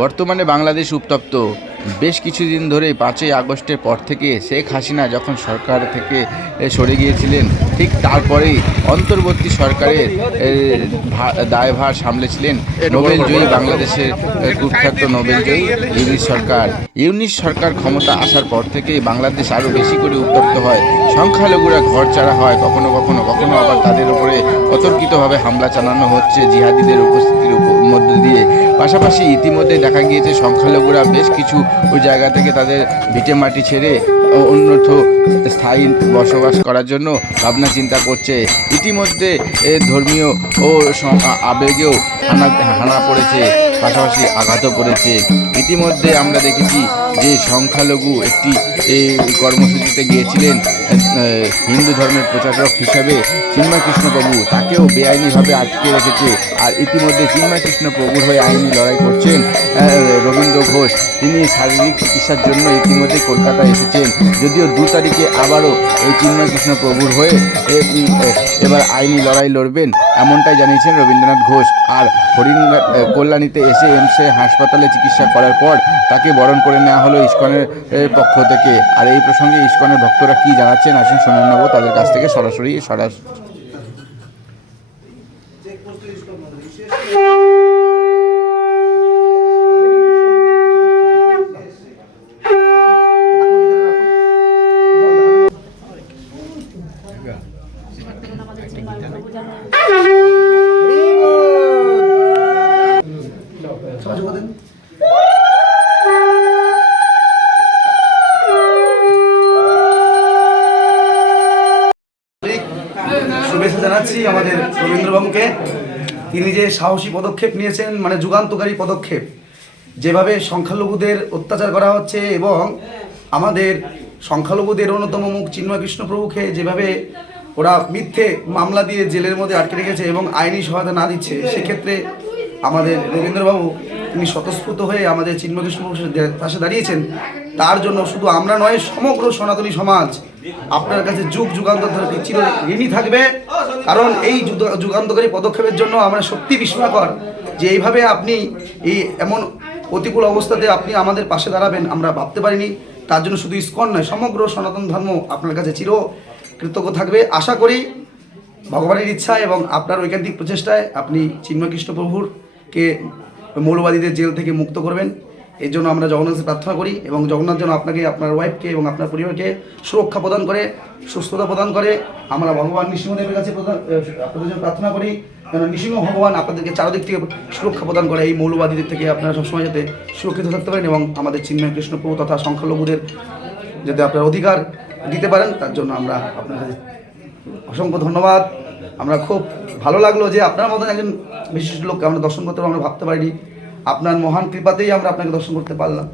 বর্তমানে বাংলাদেশ উত্তপ্ত। বেশ কিছুদিন ধরে পাঁচই আগস্টের পর থেকে শেখ হাসিনা যখন সরকার থেকে সরে গিয়েছিলেন, ঠিক তারপরেই অন্তর্বর্তী সরকারের দায়ভার সামলেছিলেন নোবেলজয়ী বাংলাদেশের কুখ্যাত নোবেলজয়ী ইউনিশ সরকার। ইউনিশ সরকার ক্ষমতা আসার পর থেকেই বাংলাদেশ আরও বেশি করে উত্তপ্ত হয়। সংখ্যালঘুরা ঘর ছাড়া হয়, কখনো কখনো কখনো আবার তাদের উপরে অতর্কিতভাবে হামলা চালানো হচ্ছে জিহাদিদের উপস্থিতির মধ্য দিয়ে। পাশাপাশি ইতিমধ্যে দেখা গিয়েছে, সংখ্যালঘুরা বেশ কিছু ওই জায়গা থেকে তাদের ভিটে মাটি ছেড়ে অন্যত্র স্থায়ী বসবাস করার জন্য ভাবনা চিন্তা করছে। ইতিমধ্যে ধর্মীয় ও আবেগেও হানা হানা পড়েছে, পাশাপাশি আঘাতও পড়েছে ইতিমধ্যে আমরা দেখেছি যে সংখ্যালঘু একটি কর্মসূচিতে গিয়েছিলেন হিন্দু ধর্মের প্রচারক হিসাবে চিন্ময় কৃষ্ণপ্রভু তাকেও বেআইনিভাবে আটকে রেখেছে। আর ইতিমধ্যে চিন্ময় কৃষ্ণপ্রভুর হয়ে আইনি লড়াই করছেন রবীন্দ্র ঘোষ। তিনি শারীরিক চিকিৎসার জন্য ইতিমধ্যে কলকাতায় এসেছেন। যদিও দু তারিখে আবারও এই চিন্ময় কৃষ্ণপ্রভুর হয়ে এ, উম, এ, এবার আইনি লড়াই লড়বেন এমনটাই জানিয়েছেন রবীন্দ্রনাথ ঘোষ। আর হরিণ কল্যাণীতে এসে এমসে হাসপাতালে চিকিৎসা করার পর তাকে বরণ করে নেওয়া হলো ইস্কনের পক্ষ থেকে। আর এই প্রসঙ্গে ইস্কনের ভক্তরা কি জানাচ্ছেন আসুন শুনে নেব তাদের কাছ থেকে সরাসরি সরাসরি শুভেচ্ছা জানাচ্ছি আমাদের রবীন্দ্রবাবুকে। তিনি যে সাহসী পদক্ষেপ নিয়েছেন মানে যুগান্তকারী পদক্ষেপ, যেভাবে সংখ্যালঘুদের অত্যাচার করা হচ্ছে এবং আমাদের সংখ্যালঘুদের অন্যতম মুখ চিন্ময় কৃষ্ণপ্রভুকে যেভাবে ওরা মিথ্যে মামলা দিয়ে জেলের মধ্যে আটকে রেখেছে এবং আইনি সহায়তা না দিচ্ছে। সেক্ষেত্রে আমাদের রবীন্দ্রবাবু তিনি স্বতঃস্ফূর্ত হয়ে আমাদের চিন্ময় কৃষ্ণপ্রভুর পাশে দাঁড়িয়েছেন। তার জন্য শুধু আমরা নয়, সমগ্র সনাতনী সমাজ আপনার কাছে যুগ যুগান্তর ধরে চির ঋণী থাকবে। কারণ এই যুগ- যুগান্তকারী পদক্ষেপের জন্য আমরা সত্যি বিস্ময়কর যে এইভাবে আপনি এই এমন প্রতিকূল অবস্থাতে আপনি আমাদের পাশে দাঁড়াবেন, আমরা ভাবতে পারিনি। তার জন্য শুধু ইস্কন নয়, সমগ্র সনাতন ধর্ম আপনার কাছে চির কৃতজ্ঞ থাকবে। আশা করি ভগবানের ইচ্ছা এবং আপনার ঐকান্তিক প্রচেষ্টায় আপনি চিন্ময় কৃষ্ণ প্রভুর কে মৌলবাদীদের জেল থেকে মুক্ত করবেন। এর জন্য আমরা জগন্নাথকে প্রার্থনা করি এবং জগন্নাথ যেন আপনাকে, আপনার ওয়াইফকে এবং আপনার পরিবারকে সুরক্ষা প্রদান করে, সুস্থতা প্রদান করে। আমরা ভগবান নৃসিংহদেবের কাছে আপনাদের জন্য প্রার্থনা করি যেন নৃসিংহ ভগবান আপনাদেরকে চারদিক থেকে সুরক্ষা প্রদান করে, এই মৌলবাদীদের থেকে আপনারা সবসময় যাতে সুরক্ষিত থাকতে পারেন এবং আমাদের চিন্ময় কৃষ্ণ প্রভু তথা সংখ্যালঘুদের যাতে আপনার অধিকার দিতে পারেন, তার জন্য আমরা আপনার কাছে অসংখ্য ধন্যবাদ। আমরা খুব ভালো লাগল যে আপনার মতন একজন বিশিষ্ট লোককে আমরা দর্শন করতে আমরা ভাবতে পারিনি। আপনার মহান কৃপাতেই আমরা আপনাকে দর্শন করতে পারলাম।